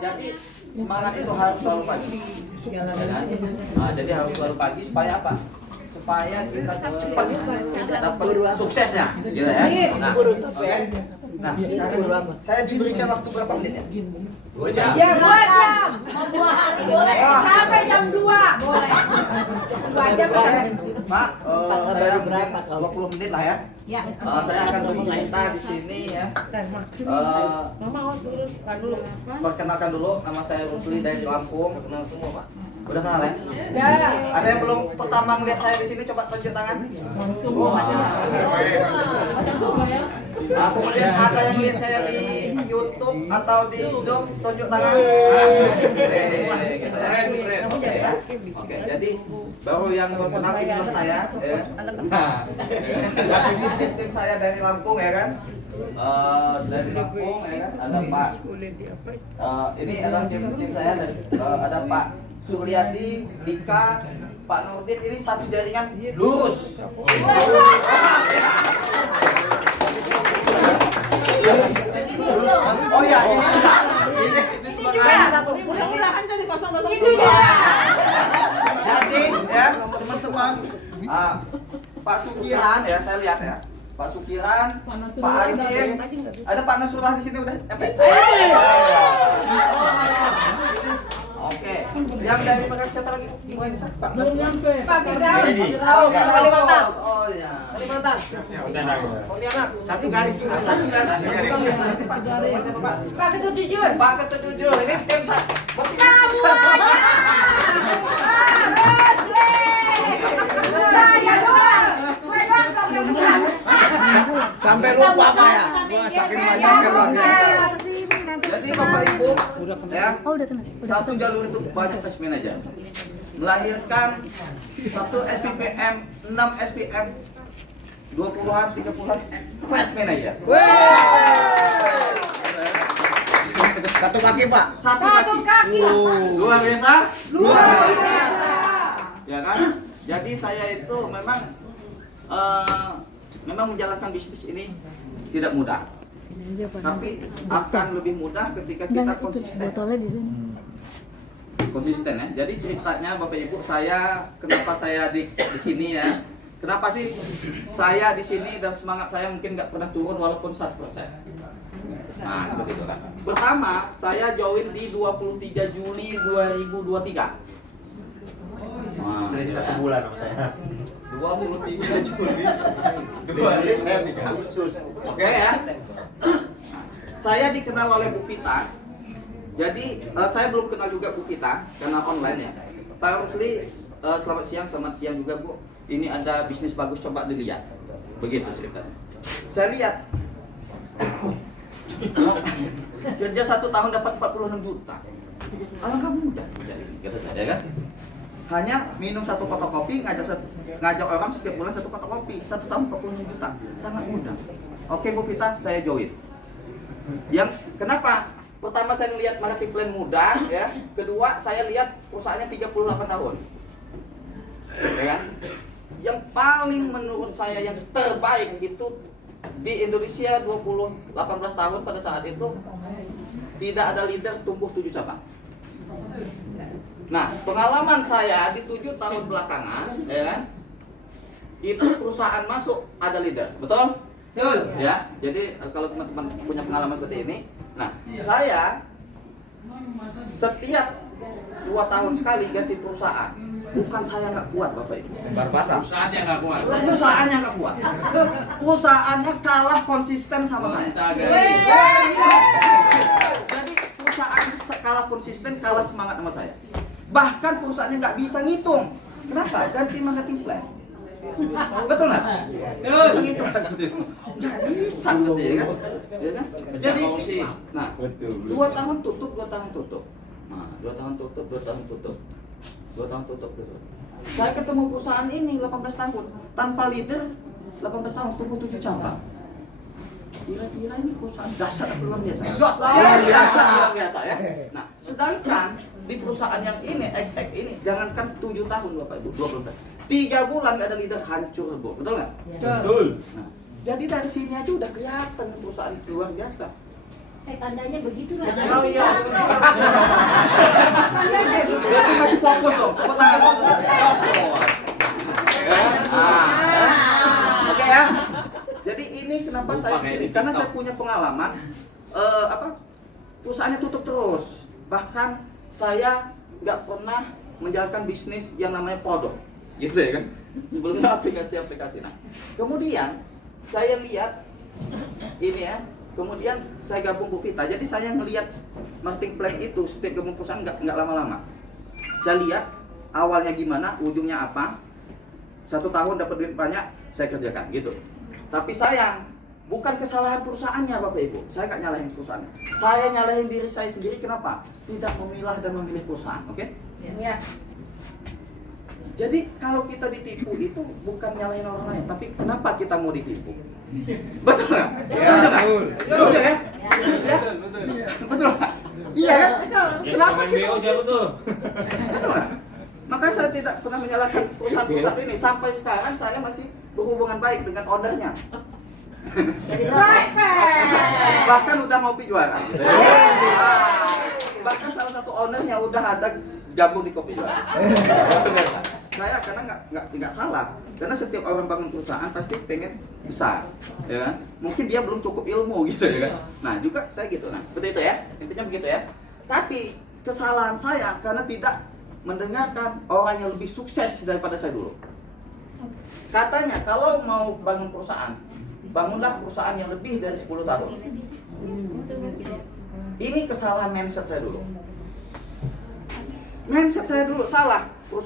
Jadi semangat itu harus selalu pagi. Nah, jadi harus selalu pagi supaya apa? Supaya kita cepat dapat suksesnya, gitu ya. Nah, oke. Nah, sekarang saya diberikan waktu berapa menit ya? 2 jam. 2 jam. Mau 2 hari boleh. Sampai jam 2 boleh. 2 jam. Pak, saya mungkin 20 menit lah ya. Ya. Saya akan bercerita di sini ya. Perkenalkan dulu, nama saya Rusli dari Lampung. Kenal semua Pak. Udah kenal ya? Ya. Ada yang belum pertama ngeliat saya di sini, coba tunjuk tangan. Semua. Kemudian ada yang lihat saya di YouTube atau di Zoom, tunjuk tangan. Oke, jadi baru yang kenal ini saya. Nah, ini tim saya dari Lampung ya kan. Dari Lampung ya kan. Ada Pak. Ini adalah tim saya. Ada Pak Suryadi, Dika, Pak Nurdin. Ini satu jaringan lurus. Oh ya, ini enggak. Ini sebenarnya satu. Mudah-mudahan jadi kosong kosong. Jadi ya teman-teman, Pak Sukiran ya saya lihat ya. Pak Sukiran, Pak Anjir, ada Pak Nasrullah di sini udah nyampe. Oke, yang dari Bekasi siapa lagi? Ibu Anita, Pak Nasrullah. Pak Firdaus. Kalimantan. Oh ya. Kalimantan. Pontianak. Satu garis. Pak Ketujuh. Pak Ketujuh. Ini tim saya. Kamu aja. Saya doang. Gue doang kau yang bukan. Sampai lupa Pak ya. Saking banyaknya luar biasa. Jadi Bapak Ibu, ya, satu jalur itu banyak flash manager. Melahirkan satu SPPM, 6 SPM, 20-an, 30-an flash manager. Satu kaki Pak. Satu Satu kaki. Luar biasa? Luar biasa. Ya kan? Jadi saya itu memang menjalankan bisnis ini tidak mudah. Tapi akan lebih mudah ketika kita konsisten. Konsisten ya. Jadi ceritanya Bapak Ibu, kenapa saya di sini ya? Kenapa sih saya di sini dan semangat saya mungkin nggak pernah turun walaupun 1%. Nah, seperti itu kan. Pertama, saya join di 23 Juli 2023. Nah, Selesai 1 bulan sama saya. 23 Juli. Juli saya nih Agustus. Oke ya. Saya dikenal oleh Bu Vita. Jadi saya belum kenal juga Bu Vita karena online ya. Pak Rusli, selamat siang juga Bu. Ini ada bisnis bagus, coba dilihat. Begitu ceritanya. Saya lihat kerja 1 tahun dapat 46 juta. Alangkah mudah kata saya kan. Hanya minum 1 kotak kopi, ngajak orang setiap bulan 1 kotak kopi, 1 tahun 46 juta, sangat mudah. Oke Bu Vita, saya join. Yang kenapa? Pertama saya lihat marketing plan mudah, ya. Kedua saya lihat perusahaannya 38 tahun, ya kan? Yang paling menurut saya yang terbaik itu di Indonesia 18 tahun pada saat itu tidak ada leader tumbuh 7 cabang. Nah, pengalaman saya di 7 tahun belakangan, ya kan, itu perusahaan masuk ada leader, betul? Betul. Ya, jadi kalau teman-teman punya pengalaman seperti ini, nah, saya setiap 2 tahun sekali ganti perusahaan. Bukan saya nggak kuat, Bapak Ibu. Barpasa. Perusahaannya nggak kuat. Perusahaannya nggak kuat. Perusahaannya kalah konsisten sama saya. Jadi perusahaan kalah konsisten, kalah semangat sama saya. Bahkan perusahaannya nggak bisa ngitung. Kenapa? Ganti marketing plan. Betul nggak? Bisa ngitung kan? Nggak bisa gitu ya kan? Ya kan? Jadi, nah, 2 tahun tutup, 2 tahun tutup. Nah, 2 tahun tutup, 2 tahun tutup. 2 tahun tutup. Saya ketemu perusahaan ini 18 tahun tanpa leader, 18 tahun tumbuh 7 cabang. Kira-kira ini perusahaan dasar atau luar biasa? Luar biasa ya. Nah, sedangkan di perusahaan yang ini, ini jangankan 7 tahun Bapak Ibu, 20 tahun. 3 bulan nggak ada leader, hancur Bu. Betul nggak? Betul. Nah, jadi dari sini aja udah kelihatan perusahaan itu luar biasa. Tandanya begitu lah. Oh iya. Berarti masih fokus dong. Tepuk tangan. Fokus. Oke ya. Jadi ini kenapa saya di sini? Karena saya punya pengalaman perusahaannya tutup terus. Bahkan saya nggak pernah menjalankan bisnis yang namanya produk, gitu ya kan? Sebelumnya aplikasi-aplikasi. Nah, kemudian saya lihat ini ya. Kemudian saya gabung Bu Vita. Jadi saya ngelihat marketing plan itu setiap gabung perusahaan nggak lama-lama. Saya lihat awalnya gimana, ujungnya apa. 1 tahun dapat duit banyak, saya kerjakan gitu. Tapi sayang, bukan kesalahan perusahaannya Bapak Ibu. Saya nggak nyalahin perusahaan. Saya nyalahin diri saya sendiri. Kenapa? Tidak memilah dan memilih perusahaan. Oke? Iya. Jadi kalau kita ditipu itu bukan nyalahin orang lain, tapi kenapa kita mau ditipu? Betul nggak? Betul ya? Ya? Betul nggak? Iya kan? Kenapa kita mau siapa tuh? Betul nggak? Maka saya tidak pernah menyalahkan perusahaan-perusahaan ini. Sampai sekarang saya masih berhubungan baik dengan ownernya. Bahkan udah ngopi juara. Bahkan salah satu ownernya udah ada gabung di kopi juara. Saya karena nggak salah. Karena setiap orang bangun perusahaan pasti pengen besar, ya kan? Mungkin dia belum cukup ilmu gitu ya kan? Nah juga saya gitu, nah seperti itu ya, intinya begitu ya. Tapi kesalahan saya karena tidak mendengarkan orang yang lebih sukses daripada saya dulu. Katanya kalau mau bangun perusahaan, bangunlah perusahaan yang lebih dari 10 tahun. Ini kesalahan mindset saya dulu. Mindset saya dulu salah.